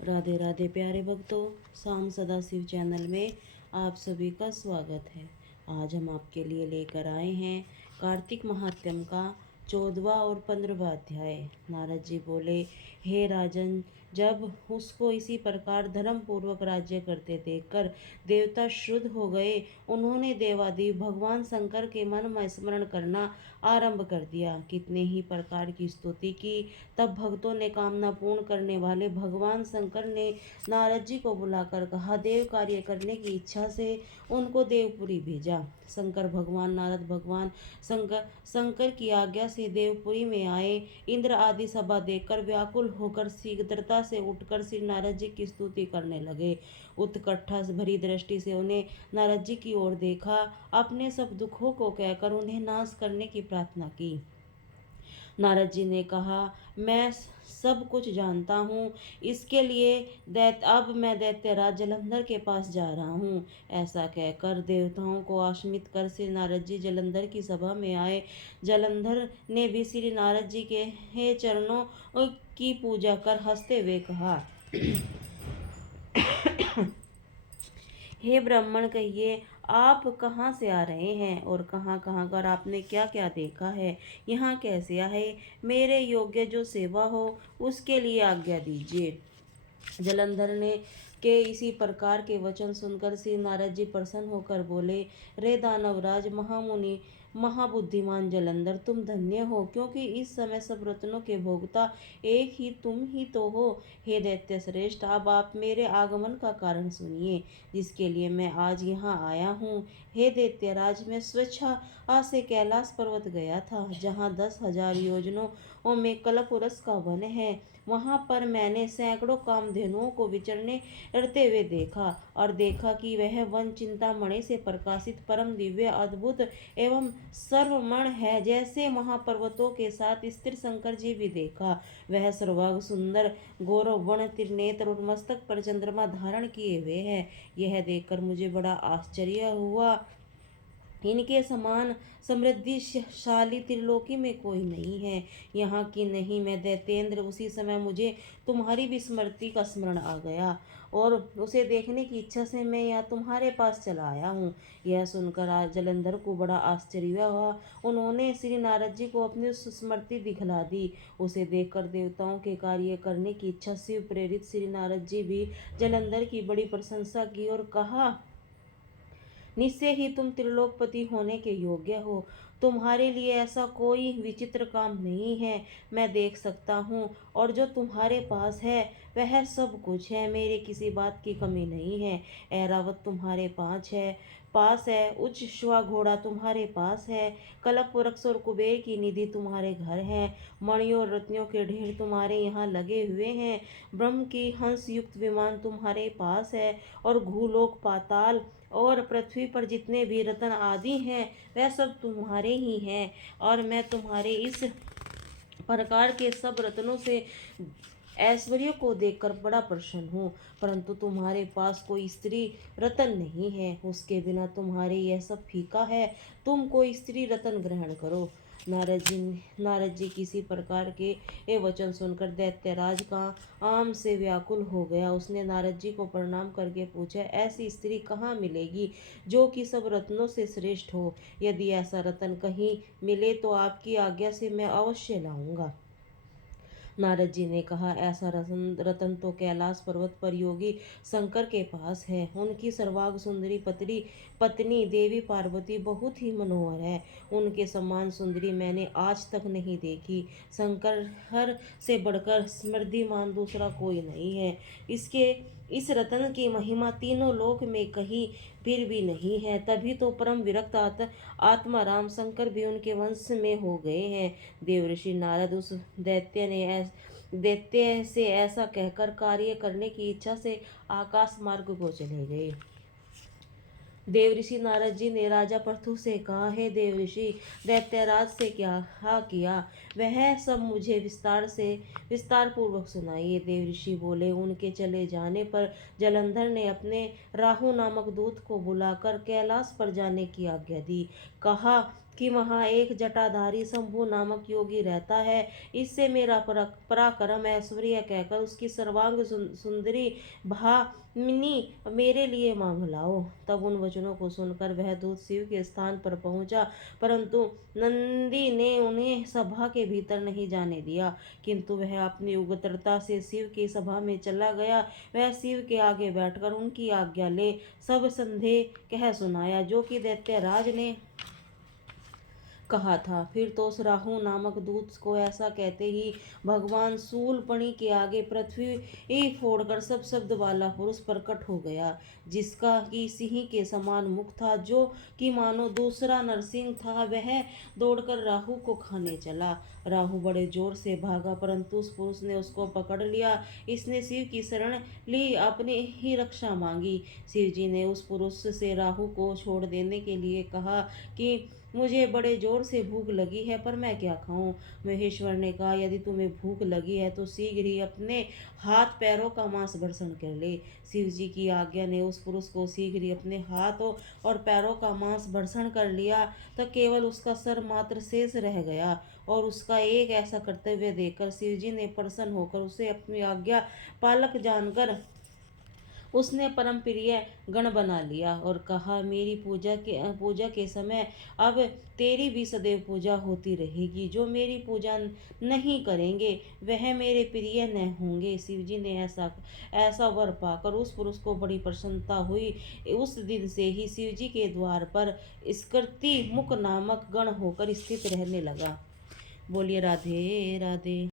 राधे राधे प्यारे भक्तों, शाम सदाशिव चैनल में आप सभी का स्वागत है। आज हम आपके लिए लेकर आए हैं कार्तिक महात्म्य का 14वां और 15वां अध्याय। नारद जी बोले, हे राजन, जब उसको इसी प्रकार धर्म पूर्वक राज्य करते देखकर देवता शुद्ध हो गए, उन्होंने देवादिदेव भगवान शंकर के मन में स्मरण करना आरंभ कर दिया। कितने ही प्रकार की स्तुति की। तब भक्तों ने कामना पूर्ण करने वाले भगवान शंकर ने नारद जी को बुलाकर कहा, देव कार्य करने की इच्छा से उनको देवपुरी भेजा। शंकर भगवान नारद भगवान शंकर की आज्ञा से देवपुरी में आए। इंद्र आदि सभा देखकर व्याकुल होकर शीघ्रता से उठकर श्री नारद जी की स्तुति करने लगे। उत्कंठा भरी दृष्टि से उन्हें नारद जी की ओर देखा, अपने सब दुखों को कहकर उन्हें नाश करने की प्रार्थना की। नारद जी ने कहा, मैं सब कुछ जानता हूँ, इसके लिए अब मैं दैत्यराज जलंधर के पास जा रहा हूँ। ऐसा कहकर देवताओं को आश्मित कर श्री नारद जी जलंधर की सभा में आए। जलंधर ने भी श्री नारद जी के चरणों की पूजा कर हंसते हुए कहा, हे ब्राह्मण, कहिए आप कहाँ से आ रहे हैं और कहाँ कहाँ कर आपने क्या क्या देखा है, यहाँ कैसे आए? मेरे योग्य जो सेवा हो उसके लिए आज्ञा दीजिए। जलंधर ने के इसी प्रकार के वचन सुनकर श्री नारद जी प्रसन्न होकर बोले, रे दानवराज महामुनि महाबुद्धिमान जलंधर, तुम धन्य हो, क्योंकि इस समय सब रत्नों के भोगता एक ही तुम ही तो हो। हे दैत्य श्रेष्ठ, अब आप मेरे आगमन का कारण सुनिए, जिसके लिए मैं आज यहाँ आया हूँ। हे दैत्यराज, मैं स्वेच्छा से कैलाश पर्वत गया था, जहाँ 10,000 योजनों में कल्पवृक्ष का वन है। वहां पर मैंने सैकड़ों कामधेनुओं को विचरते हुए देखा और देखा कि वह वन चिंतामणि से प्रकाशित परम दिव्य अद्भुत एवं सर्वमण है। जैसे महापर्वतों के साथ स्थिर शंकर जी भी देखा। वह सर्वांग सुंदर गौरव वर्ण त्रिनेत्र और मस्तक पर चंद्रमा धारण किए हुए है। यह देखकर मुझे बड़ा आश्चर्य हुआ। इनके समान समृद्धिशाली त्रिलोकी में कोई नहीं है। यहाँ की नहीं मैं दैत्येंद्र। उसी समय मुझे तुम्हारी विस्मृति का स्मरण आ गया और उसे देखने की इच्छा से मैं यहाँ तुम्हारे पास चला आया हूँ। यह सुनकर आज जलंधर को बड़ा आश्चर्य हुआ। उन्होंने श्री नारद जी को अपनी स्मृति दिखला दी। उसे देखकर देवताओं के कार्य करने की इच्छा से प्रेरित श्री नारद जी भी जलंधर की बड़ी प्रशंसा की और कहा, निश्चय ही तुम त्रिलोकपति होने के योग्य हो। तुम्हारे लिए ऐसा कोई विचित्र काम नहीं है, मैं देख सकता हूँ, और जो तुम्हारे पास है वह सब कुछ है। मेरे किसी बात की कमी नहीं है। ऐरावत तुम्हारे पास है, उच्च श्वा घोड़ा तुम्हारे पास है, कल्प वृक्ष और कुबेर की निधि तुम्हारे घर है, मणियों और रत्नों के ढेर तुम्हारे यहाँ लगे हुए हैं, ब्रह्म की हंस युक्त विमान तुम्हारे पास है, और भूलोक पाताल और पृथ्वी पर जितने भी रत्न आदि हैं वह सब तुम्हारे ही हैं। और मैं तुम्हारे इस प्रकार के सब रत्नों से ऐश्वर्य को देखकर बड़ा प्रसन्न हूँ। परंतु तुम्हारे पास कोई स्त्री रतन नहीं है, उसके बिना तुम्हारे यह सब फीका है। तुम कोई स्त्री रतन ग्रहण करो। नारद जी किसी प्रकार के ये वचन सुनकर दैत्यराज का आम से व्याकुल हो गया। उसने नारद जी को प्रणाम करके पूछा, ऐसी स्त्री कहाँ मिलेगी जो कि सब रत्नों से श्रेष्ठ हो? यदि ऐसा रतन कहीं मिले तो आपकी आज्ञा से मैं अवश्य लाऊंगा। नारद जी ने कहा, ऐसा रतन तो कैलाश पर्वत पर योगी शंकर के पास है। उनकी सर्वांग सुंदरी पत्नी देवी पार्वती बहुत ही मनोहर है। उनके समान सुंदरी मैंने आज तक नहीं देखी। शंकर हर से बढ़कर समृद्धिमान दूसरा कोई नहीं है। इस रतन की महिमा तीनों लोक में कहीं फिर भी नहीं है। तभी तो परम विरक्त आत्मा राम शंकर भी उनके वंश में हो गए हैं। देवऋषि नारद उस दैत्य से ऐसा कहकर कार्य करने की इच्छा से आकाश मार्ग को चले गए। देवऋषि नारद जी ने राजा पृथु से कहा, हे देवऋषि, दैत्यराज से क्या किया वह सब मुझे विस्तार पूर्वक सुनाइए। देवऋषि बोले, उनके चले जाने पर जलंधर ने अपने राहु नामक दूत को बुलाकर कैलाश पर जाने की आज्ञा दी। कहा कि वहाँ एक जटाधारी शंभु नामक योगी रहता है। इससे मेरा पराक्रम ऐश्वर्य कहकर उसकी सर्वांग सुंदरी भामिनी मेरे लिए मांग लाओ। तब उन वचनों को सुनकर वह दूत शिव के स्थान पर पहुंचा, परंतु नंदी ने उन्हें सभा के भीतर नहीं जाने दिया, किंतु वह अपनी उग्रता से शिव की सभा में चला गया। वह शिव के आगे बैठकर उनकी आज्ञा ले सब संदेह कह सुनाया जो कि दैत्यराज ने कहा था। फिर तो उस राहु नामक दूत को ऐसा कहते ही भगवान शूलपणि के आगे पृथ्वी फोड़कर सब शब्द वाला पुरुष प्रकट हो गया, जिसका कि सिंह के समान मुख था, जो कि मानो दूसरा नरसिंह था। वह दौड़कर राहु को खाने चला। राहु बड़े जोर से भागा, परंतु उस पुरुष ने उसको पकड़ लिया। इसने शिव की शरण ली, अपनी ही रक्षा मांगी। शिव जी ने उस पुरुष से राहु को छोड़ देने के लिए कहा कि मुझे बड़े जोर से भूख लगी है, पर मैं क्या खाऊं। महेश्वर ने कहा, यदि तुम्हें भूख लगी है तो शीघ्र ही अपने हाथ पैरों का मांस भक्षण कर ले। शिव जी की आज्ञा ने उस पुरुष को शीघ्र ही अपने हाथों और पैरों का मांस भक्षण कर लिया, तो केवल उसका सर मात्र शेष रह गया। और उसका एक ऐसा कर्तव्य देखकर शिव जी ने प्रसन्न होकर उसे अपनी आज्ञा पालक जानकर उसने परम प्रिय गण बना लिया और कहा, मेरी पूजा के समय अब तेरी भी सदैव पूजा होती रहेगी। जो मेरी पूजा नहीं करेंगे वह मेरे प्रिय न होंगे। शिव जी ने ऐसा वर पाकर उस पुरुष को बड़ी प्रसन्नता हुई। उस दिन से ही शिव जी के द्वार पर स्कृति मुख नामक गण होकर स्थित रहने लगा। बोलिए राधे राधे।